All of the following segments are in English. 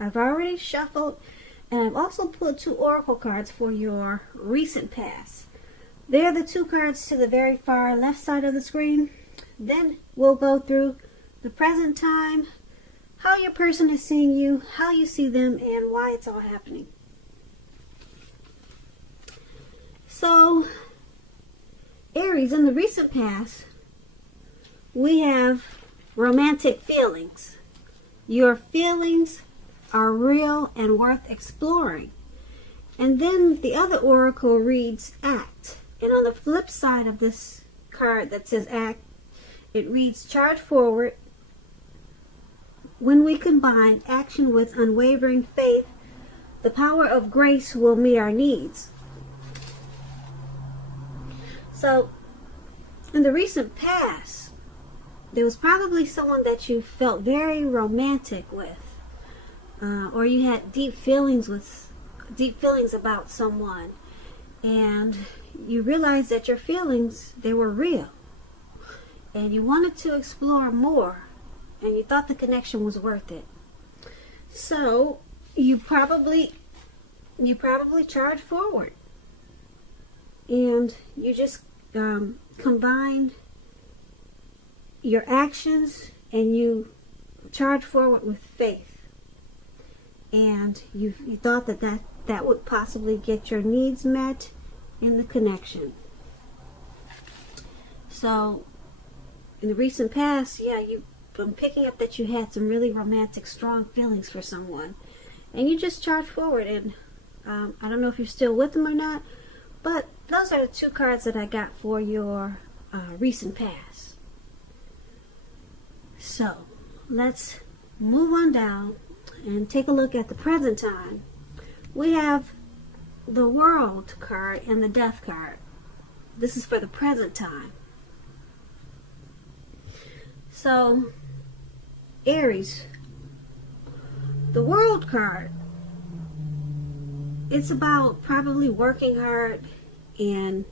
I've already shuffled, and I've also pulled 2 oracle cards for your recent past. They're the 2 cards to the very far left side of the screen. Then we'll go through the present time, how your person is seeing you, how you see them, and why it's all happening. So, Aries, in the recent past, we have romantic feelings. Your feelings are real and worth exploring. And then the other oracle reads act. And on the flip side of this card that says act, it reads charge forward. When we combine action with unwavering faith, the power of grace will meet our needs. So, in the recent past, there was probably someone that you felt very romantic with, or you had deep feelings about someone, and you realized that your feelings, they were real, and you wanted to explore more, and you thought the connection was worth it. So you probably charged forward, and you just combined your actions, and you charged forward with faith, and you thought that would possibly get your needs met in the connection. So in the recent past, I'm picking up that you had some really romantic, strong feelings for someone, and you just charged forward. And I don't know if you're still with them or not, but those are the 2 cards that I got for your recent past. So let's move on down and take a look at the present time. We have the World card and the Death card. This is for the present time. So, Aries, the World card, it's about probably working hard and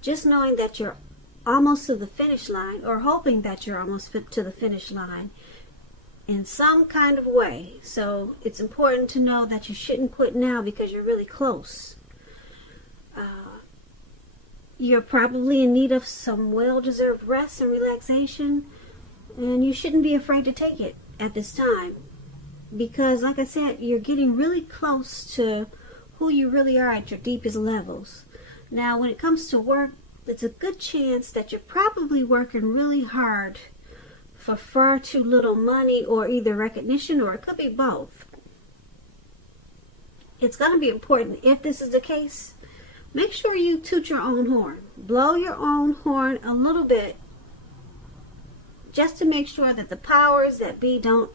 just knowing that you're almost to the finish line, or hoping that you're almost to the finish line in some kind of way. So it's important to know that you shouldn't quit now because you're really close. You're probably in need of some well-deserved rest and relaxation, and you shouldn't be afraid to take it at this time, because like I said, you're getting really close to who you really are at your deepest levels. Now when it comes to work, it's a good chance that you're probably working really hard for far too little money, or either recognition, or it could be both. It's going to be important, if this is the case, make sure you toot your own horn. Blow your own horn a little bit, just to make sure that the powers that be don't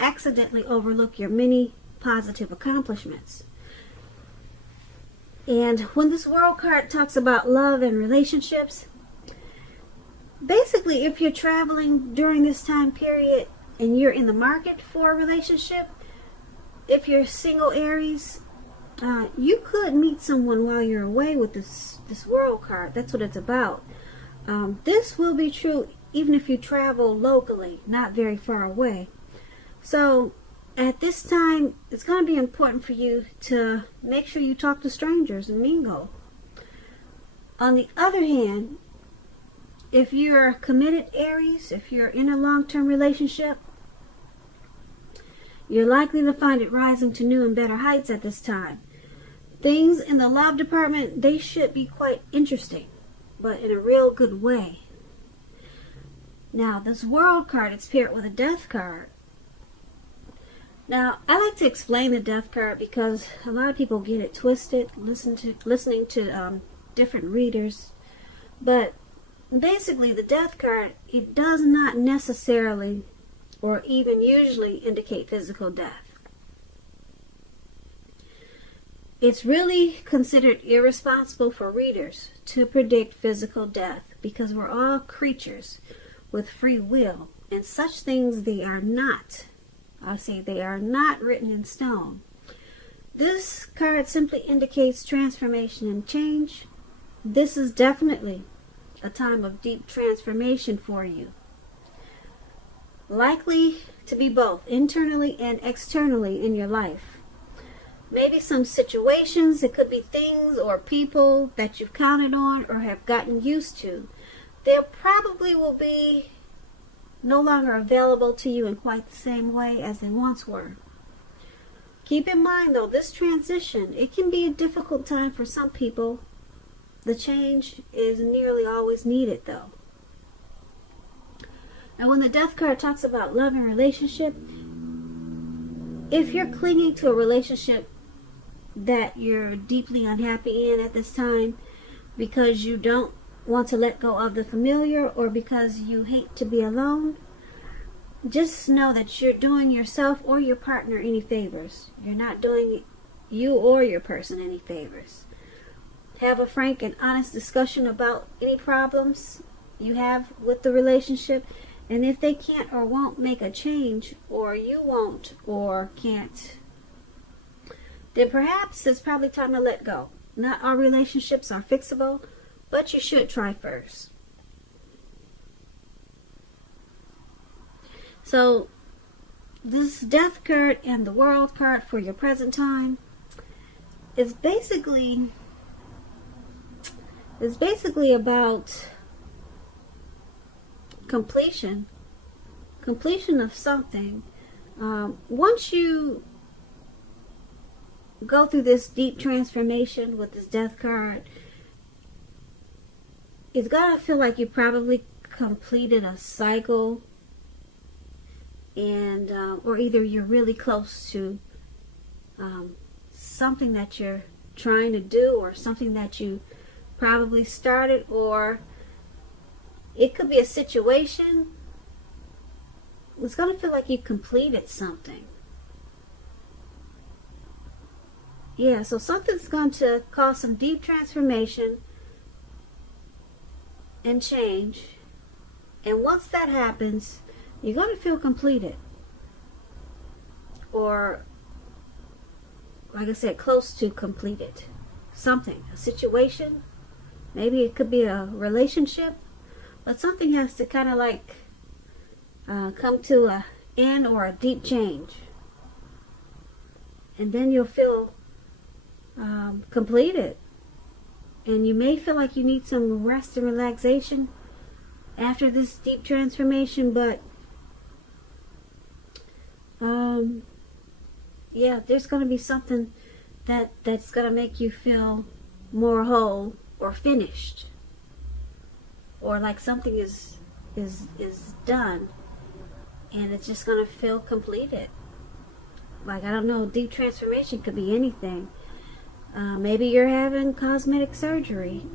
accidentally overlook your many positive accomplishments. And when this World card talks about love and relationships, basically if you're traveling during this time period and you're in the market for a relationship, if you're single Aries, you could meet someone while you're away with this World card. That's what it's about. This will be true even if you travel locally, not very far away. So at this time, it's going to be important for you to make sure you talk to strangers and mingle. On the other hand, if you're committed Aries, if you're in a long-term relationship, you're likely to find it rising to new and better heights at this time. Things in the love department, they should be quite interesting, but in a real good way. Now, this World card, it's paired with a Death card. Now, I like to explain the Death card because a lot of people get it twisted listening to different readers. But basically, the Death card, it does not necessarily or even usually indicate physical death. It's really considered irresponsible for readers to predict physical death because we're all creatures with free will, and such things, they are not written in stone. This card simply indicates transformation and change. This is definitely a time of deep transformation for you. likely to be both internally and externally in your life. Maybe some situations, it could be things or people that you've counted on or have gotten used to. They probably will be no longer available to you in quite the same way as they once were. Keep in mind though, this transition, it can be a difficult time for some people. The change is nearly always needed though. And when the Death card talks about love and relationship, if you're clinging to a relationship that you're deeply unhappy in at this time because you don't want to let go of the familiar or because you hate to be alone, just know that you're doing yourself or your partner any favors. You're not doing you or your person any favors. Have a frank and honest discussion about any problems you have with the relationship. And if they can't or won't make a change, or you won't or can't, then perhaps it's probably time to let go. Not all relationships are fixable, but you should try first. So this Death card and the World card for your present time is basically about completion of something. Once you go through this deep transformation with this Death card, it's gotta feel like you probably completed a cycle, and or either you're really close to something that you're trying to do, or something that you probably started, or it could be a situation. It's going to feel like you completed something. Yeah, so something's going to cause some deep transformation and change. And once that happens, you're going to feel completed. Or, like I said, close to completed. Something, a situation. Maybe it could be a relationship. But something has to kind of like come to an end or a deep change. And then you'll feel completed. And you may feel like you need some rest and relaxation after this deep transformation. But yeah, there's going to be something that's going to make you feel more whole or finished. Or like something is done and it's just going to feel completed. Like, I don't know, deep transformation could be anything. Maybe you're having cosmetic surgery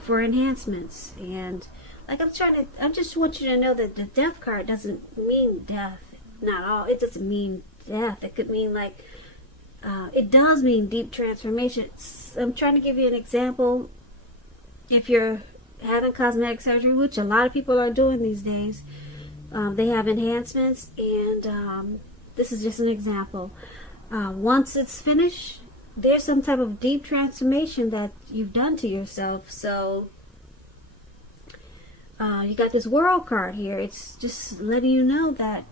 for enhancements. And like I just want you to know that the Death card doesn't mean death. Not all. It doesn't mean death. It could mean like, it does mean deep transformation. I'm trying to give you an example. If you're having cosmetic surgery, which a lot of people are doing these days, they have enhancements, and this is just an example. Once it's finished, there's some type of deep transformation that you've done to yourself. So you got this World card here. It's just letting you know that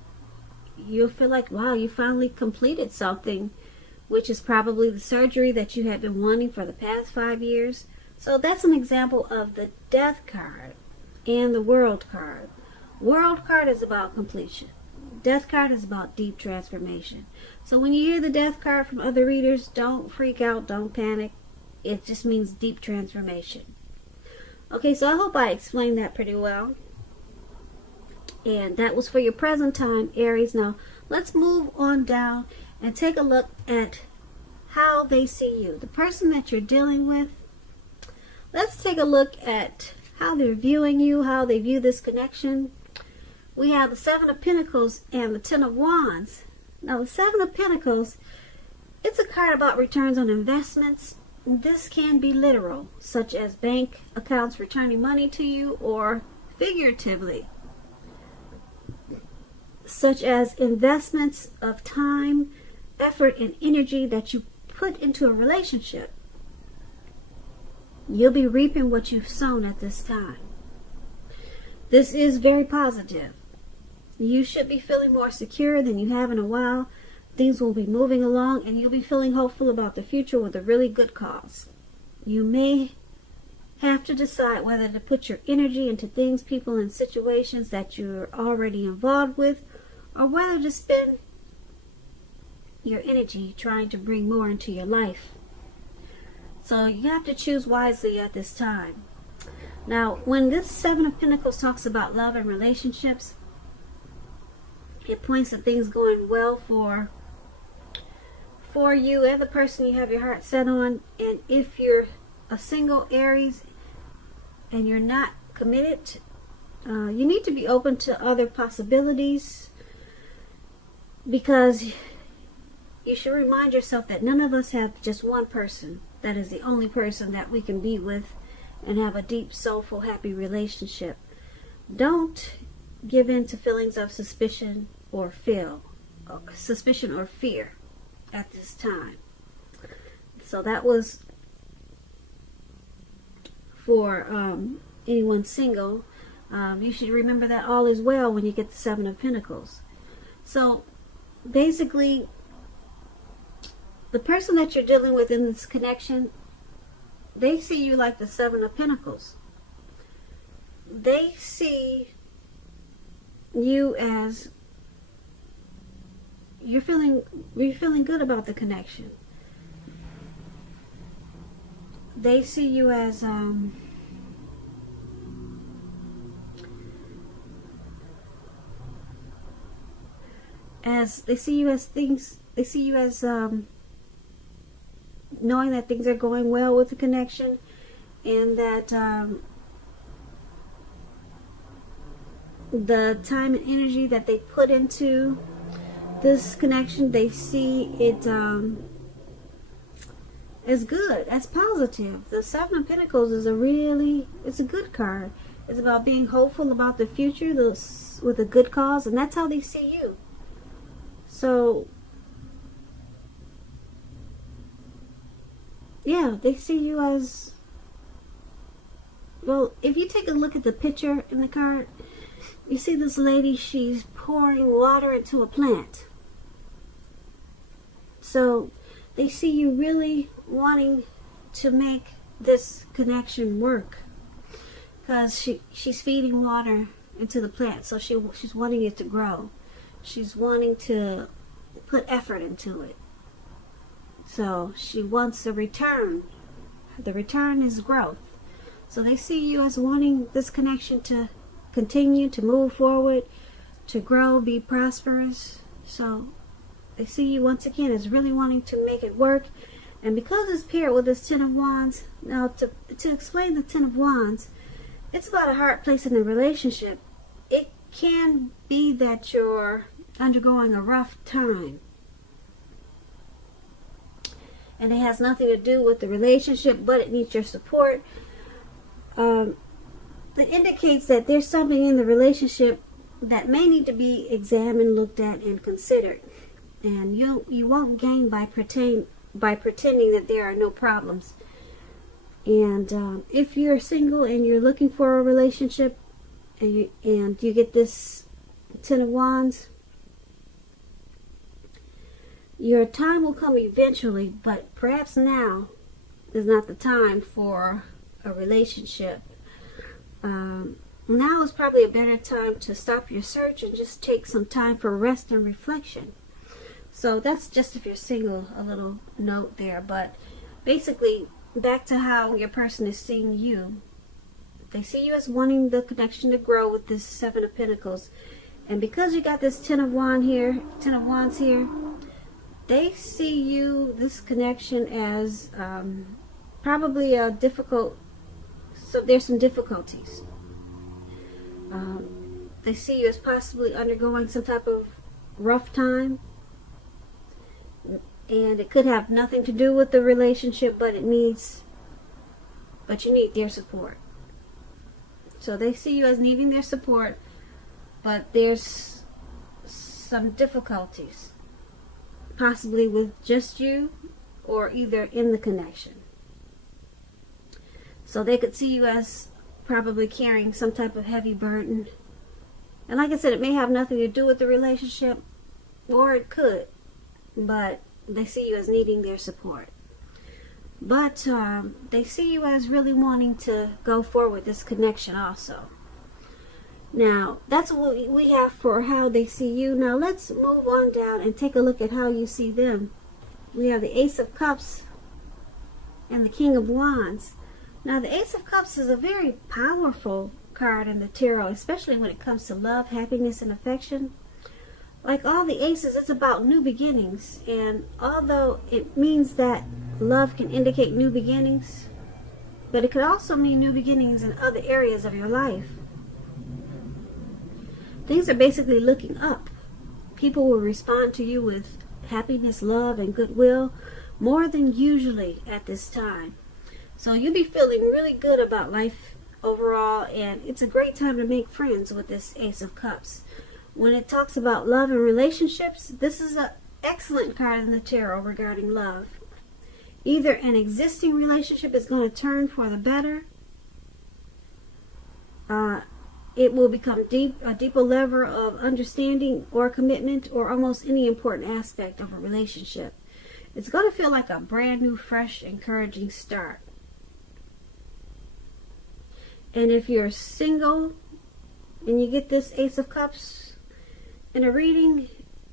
you'll feel like, wow, you finally completed something, which is probably the surgery that you had been wanting for the past 5 years. So that's an example of the Death card and the World card. World card is about completion. Death card is about deep transformation. So when you hear the Death card from other readers, don't freak out, don't panic. It just means deep transformation. Okay, so I hope I explained that pretty well. And that was for your present time, Aries. Now, let's move on down and take a look at how they see you. The person that you're dealing with, let's take a look at how they're viewing you, how they view this connection. We have the Seven of Pentacles and the Ten of Wands. Now, the Seven of Pentacles, it's a card about returns on investments. This can be literal, such as bank accounts returning money to you, or figuratively, such as investments of time, effort, and energy that you put into a relationship. You'll be reaping what you've sown at this time. This is very positive. You should be feeling more secure than you have in a while. Things will be moving along and you'll be feeling hopeful about the future with a really good cause. You may have to decide whether to put your energy into things, people, and situations that you're already involved with, or whether to spend your energy trying to bring more into your life. So you have to choose wisely at this time. Now, when this Seven of Pentacles talks about love and relationships, it points to things going well for you and the person you have your heart set on. And if you're a single Aries and you're not committed, you need to be open to other possibilities, because you should remind yourself that none of us have just one person that is the only person that we can be with and have a deep, soulful, happy relationship. Don't give in to feelings of suspicion or fear at this time. So that was for anyone single. You should remember that all is well when you get the Seven of Pentacles. So basically, the person that you're dealing with in this connection, they see you like the Seven of Pentacles. They see you as you're feeling good about the connection. They see you as knowing that things are going well with the connection, and that the time and energy that they put into this connection, they see it as good, as positive. The Seven of Pentacles is it's a good card. It's about being hopeful about the future with a good cause, and that's how they see you. So yeah, they see you as, well, if you take a look at the picture in the card, you see this lady, she's pouring water into a plant. So they see you really wanting to make this connection work, because she's feeding water into the plant, so she's wanting it to grow. She's wanting to put effort into it. So she wants a return. The return is growth. So they see you as wanting this connection to continue, to move forward, to grow, be prosperous. So they see you once again as really wanting to make it work. And because it's paired with this Ten of Wands, now to explain the Ten of Wands, it's about a hard place in a relationship. It can be that you're undergoing a rough time, and it has nothing to do with the relationship, but it needs your support. It indicates that there's something in the relationship that may need to be examined, looked at, and considered. And you won't gain by pretending that there are no problems. And if you're single and you're looking for a relationship, and you get this Ten of Wands, your time will come eventually, but perhaps now is not the time for a relationship. Now is probably a better time to stop your search and just take some time for rest and reflection. So that's just if you're single, a little note there. But basically, back to how your person is seeing you. They see you as wanting the connection to grow with this Seven of Pentacles. And because you got this Ten of Wands here, they see you, this connection, as probably a difficult, so there's some difficulties. They see you as possibly undergoing some type of rough time. And it could have nothing to do with the relationship, but you need their support. So they see you as needing their support, but there's some difficulties, possibly with just you or either in the connection. So they could see you as probably carrying some type of heavy burden, And like I said, it may have nothing to do with the relationship, or it could, but they see you as needing their support. But they see you as really wanting to go forward with this connection also. Now, that's what we have for how they see you. Now, let's move on down and take a look at how you see them. We have the Ace of Cups and the King of Wands. Now, the Ace of Cups is a very powerful card in the tarot, especially when it comes to love, happiness, and affection. Like all the aces, it's about new beginnings. And although it means that love can indicate new beginnings, but it could also mean new beginnings in other areas of your life. Things are basically looking up. People will respond to you with happiness, love, and goodwill more than usually at this time. So you'll be feeling really good about life overall, and it's a great time to make friends with this Ace of Cups. When it talks about love and relationships, this is an excellent card in the tarot regarding love. Either an existing relationship is going to turn for the better, it will become a deeper level of understanding or commitment, or almost any important aspect of a relationship. It's going to feel like a brand new, fresh, encouraging start. And if you're single and you get this Ace of Cups in a reading,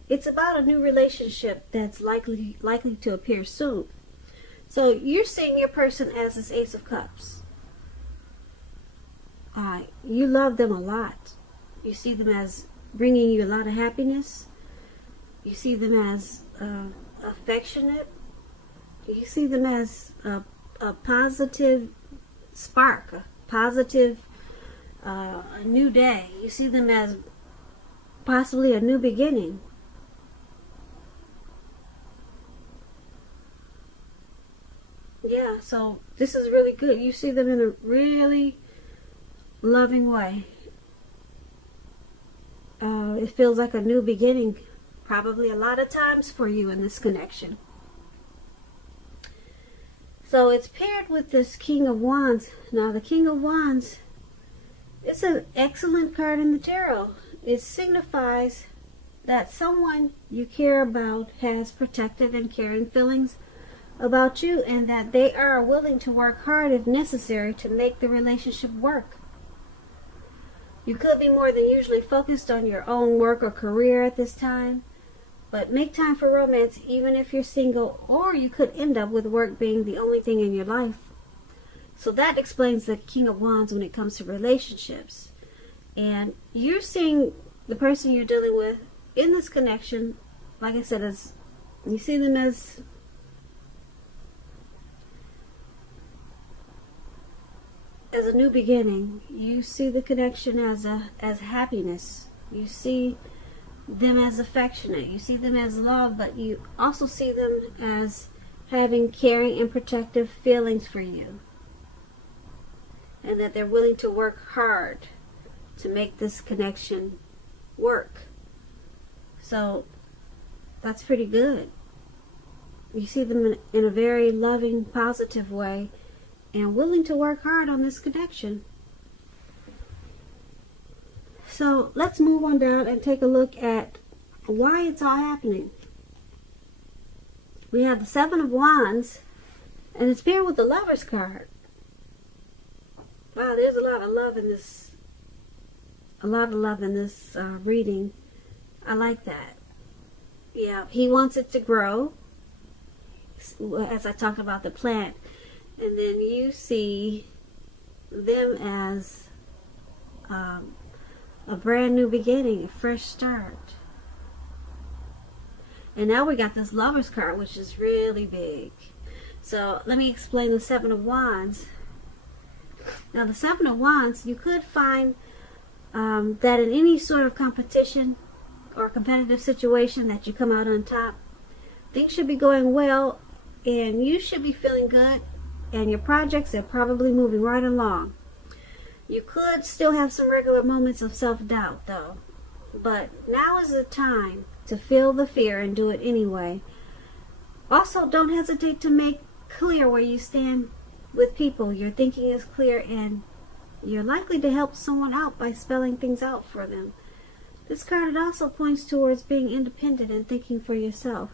it's about a new relationship that's likely to appear soon. So you're seeing your person as this Ace of Cups. You love them a lot. You see them as bringing you a lot of happiness. You see them as affectionate. You see them as a positive spark, a positive a new day. You see them as possibly a new beginning. Yeah, so this is really good. You see them in a really loving way. It feels like a new beginning, probably a lot of times for you in this connection. So it's paired with this King of Wands. Now the King of Wands, it's an excellent card in the tarot. It signifies that someone you care about has protective and caring feelings about you, and that they are willing to work hard if necessary to make the relationship work. You could be more than usually focused on your own work or career at this time, but make time for romance even if you're single, or you could end up with work being the only thing in your life. So that explains the King of Wands when it comes to relationships. And you're seeing the person you're dealing with in this connection, like I said, as you see them as a new beginning. You see the connection as happiness. You see them as affectionate. You see them as love, but you also see them as having caring and protective feelings for you, and that they're willing to work hard to make this connection work. So that's pretty good. You see them in a very loving, positive way, and willing to work hard on this connection. So let's move on down and take a look at why it's all happening. We have the Seven of Wands, and it's paired with the Lover's card. Wow, there's a lot of love in this. A lot of love in this reading. I like that. Yeah, he wants it to grow, as I talked about the plant. And then you see them as a brand new beginning, a fresh start. And now we got this Lover's card, which is really big. So let me explain the Seven of Wands. Now the Seven of Wands, you could find that in any sort of competition or competitive situation that you come out on top, things should be going well, and you should be feeling good, and your projects are probably moving right along. You could still have some regular moments of self-doubt though, but now is the time to feel the fear and do it anyway. Also, don't hesitate to make clear where you stand with people. Your thinking is clear, and you're likely to help someone out by spelling things out for them. This card, it also points towards being independent and thinking for yourself.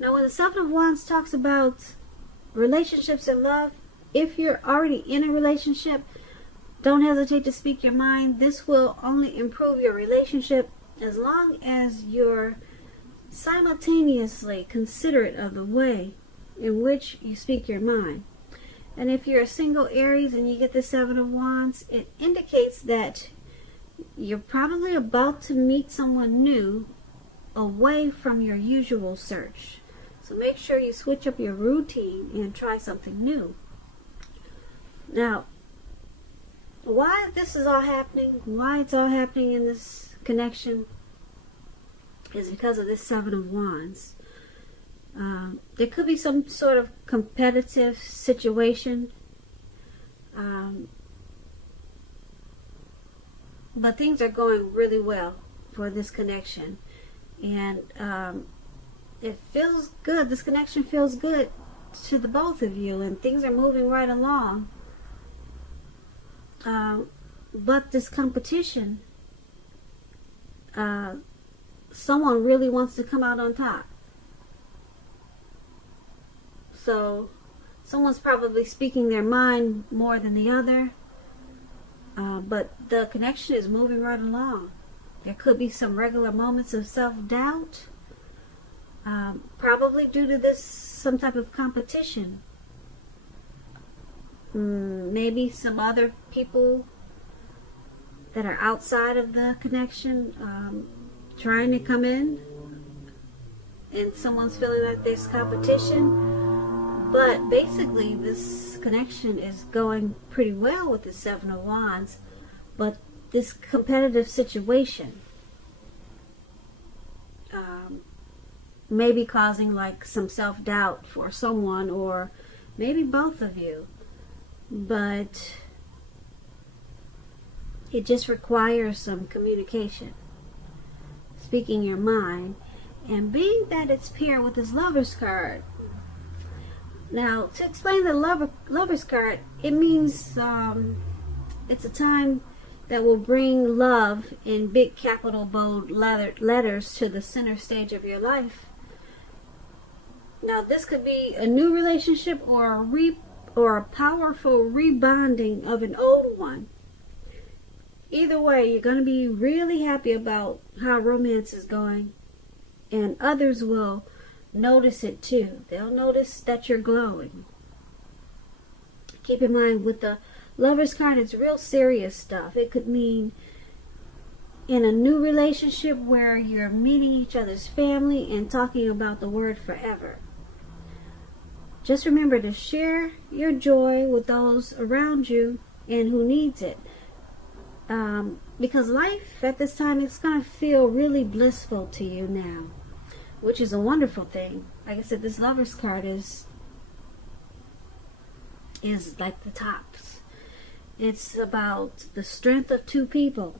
Now, when the Seven of Wands talks about relationships and love, if you're already in a relationship, don't hesitate to speak your mind. This will only improve your relationship as long as you're simultaneously considerate of the way in which you speak your mind. And if you're a single Aries and you get the Seven of Wands, it indicates that you're probably about to meet someone new away from your usual search. So make sure you switch up your routine and try something new. Now, why this is all happening, why it's all happening in this connection, is because of this Seven of Wands. There could be some sort of competitive situation, but things are going really well for this connection, and it feels good. This connection feels good to the both of you, and things are moving right along. But this competition, someone really wants to come out on top. So someone's probably speaking their mind more than the other. But the connection is moving right along. There could be some regular moments of self-doubt. Probably due to this, some type of competition. Maybe some other people that are outside of the connection trying to come in, and someone's feeling like there's competition. But basically this connection is going pretty well with the Seven of Wands, but this competitive situation may be causing like some self-doubt for someone, or maybe both of you. But it just requires some communication, speaking your mind, and being that it's paired with this Lover's card. Now, to explain the Lover's card, it means it's a time that will bring love in big capital bold letters to the center stage of your life. Now, this could be a new relationship or a powerful rebonding of an old one. Either way, you're going to be really happy about how romance is going, and others will notice it too. They'll notice that you're glowing. Keep in mind, with the Lover's card, it's real serious stuff. It could mean in a new relationship where you're meeting each other's family and talking about the word forever. Just remember to share your joy with those around you and who needs it. Because life at this time is going to feel really blissful to you now, which is a wonderful thing. Like I said, this Lover's card is like the tops. It's about the strength of two people.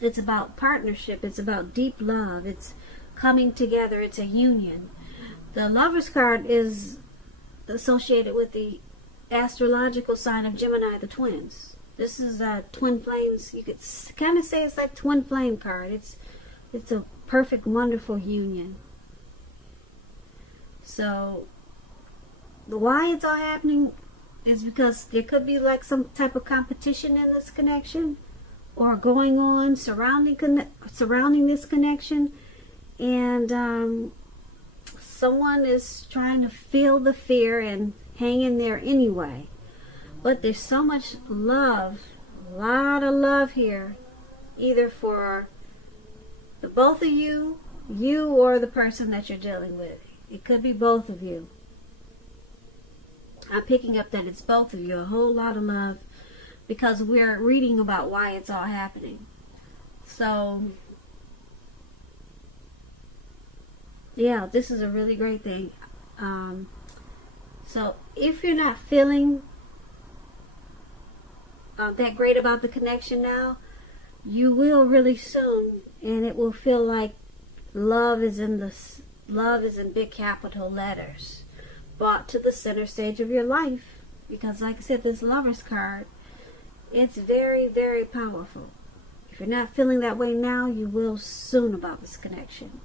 It's about partnership. It's about deep love. It's coming together. It's a union. The Lover's card is associated with the astrological sign of Gemini, the twins. This is twin flames. You could kind of say it's like twin flame card. It's a perfect, wonderful union. So, why it's all happening is because there could be like some type of competition in this connection, or going on surrounding this connection, and someone is trying to feel the fear and hang in there anyway. But there's so much love, a lot of love here, either for the both of you or the person that you're dealing with. It could be both of you. I'm picking up that it's both of you, a whole lot of love, because we're reading about why it's all happening. So, yeah, this is a really great thing. So, if you're not feeling that great about the connection now, you will really soon, and it will feel like love is in big capital letters, brought to the center stage of your life. Because like I said, this Lover's card It's very, very powerful. If you're not feeling that way now, you will soon about this connection.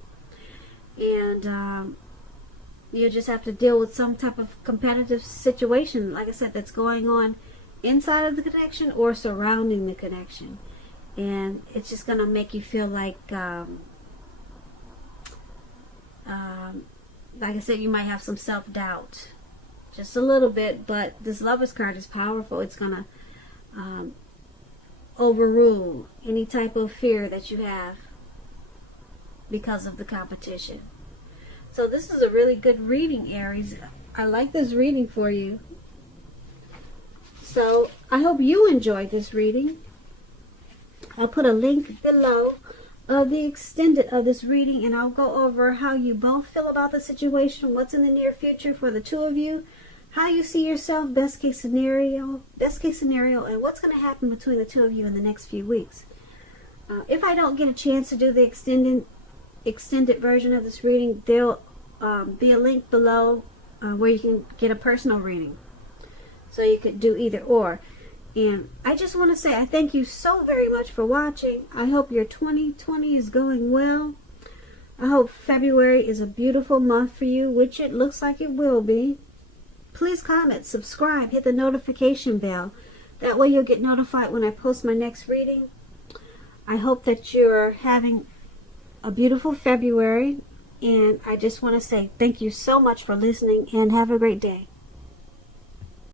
And you just have to deal with some type of competitive situation, like I said, that's going on inside of the connection or surrounding the connection. And it's just going to make you feel like I said, you might have some self-doubt. Just a little bit, but this Lovers card is powerful. It's going to overrule any type of fear that you have because of the competition. So this is a really good reading, Aries. I like this reading for you. So I hope you enjoyed this reading. I'll put a link below of the extended of this reading, and I'll go over how you both feel about the situation, what's in the near future for the two of you, how you see yourself, best case scenario, and what's going to happen between the two of you in the next few weeks. If I don't get a chance to do the extended version of this reading, there'll be a link below where you can get a personal reading. So you could do either or. And I just want to say I thank you so very much for watching. I hope your 2020 is going well. I hope February is a beautiful month for you, which it looks like it will be. Please comment, subscribe, hit the notification bell. That way you'll get notified when I post my next reading. I hope that you're having a beautiful February. And I just want to say thank you so much for listening and have a great day.